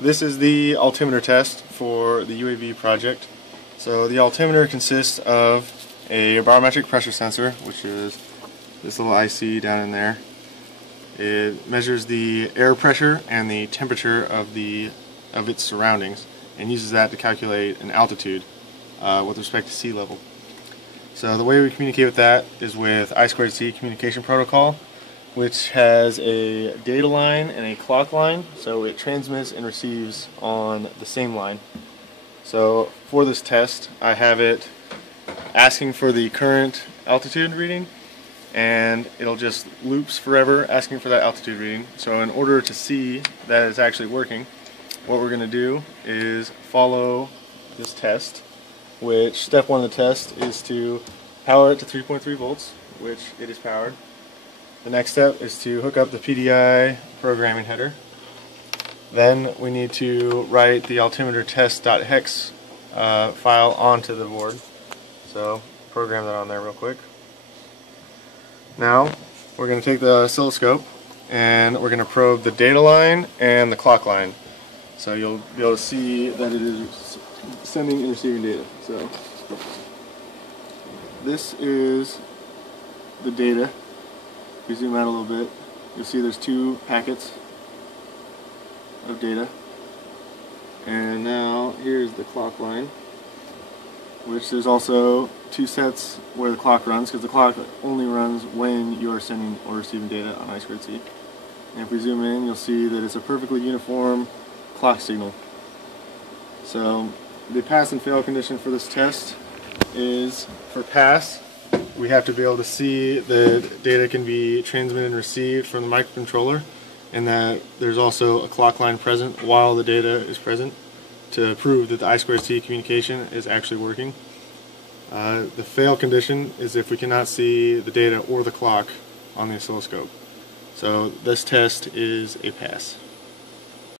This is the altimeter test for the UAV project. So the altimeter consists of a barometric pressure sensor, which is this little IC down in there. It measures the air pressure and the temperature of its surroundings and uses that to calculate an altitude with respect to sea level. So the way we communicate with that is with I2C communication protocol, which has a data line and a clock line, so it transmits and receives on the same line. So for this test, I have it asking for the current altitude reading, and it'll just loops forever asking for that altitude reading. So in order to see that it's actually working, what we're going to do is follow this test, which step one of the test is to power it to 3.3 volts, which it is powered. The next step is to hook up the PDI programming header. Then we need to write the altimeter test.hex file onto the board. So program that on there real quick. Now we're going to take the oscilloscope and we're going to probe the data line and the clock line. So you'll be able to see that it is sending and receiving data. So this is the data. If you zoom out a little bit, you'll see there's two packets of data. And now here's the clock line, which there's also two sets where the clock runs, because the clock only runs when you are sending or receiving data on I2C. And if we zoom in, you'll see that it's a perfectly uniform clock signal. So the pass and fail condition for this test is, for pass, we have to be able to see that data can be transmitted and received from the microcontroller, and that there's also a clock line present while the data is present to prove that the I2C communication is actually working. The fail condition is if we cannot see the data or the clock on the oscilloscope. So this test is a pass.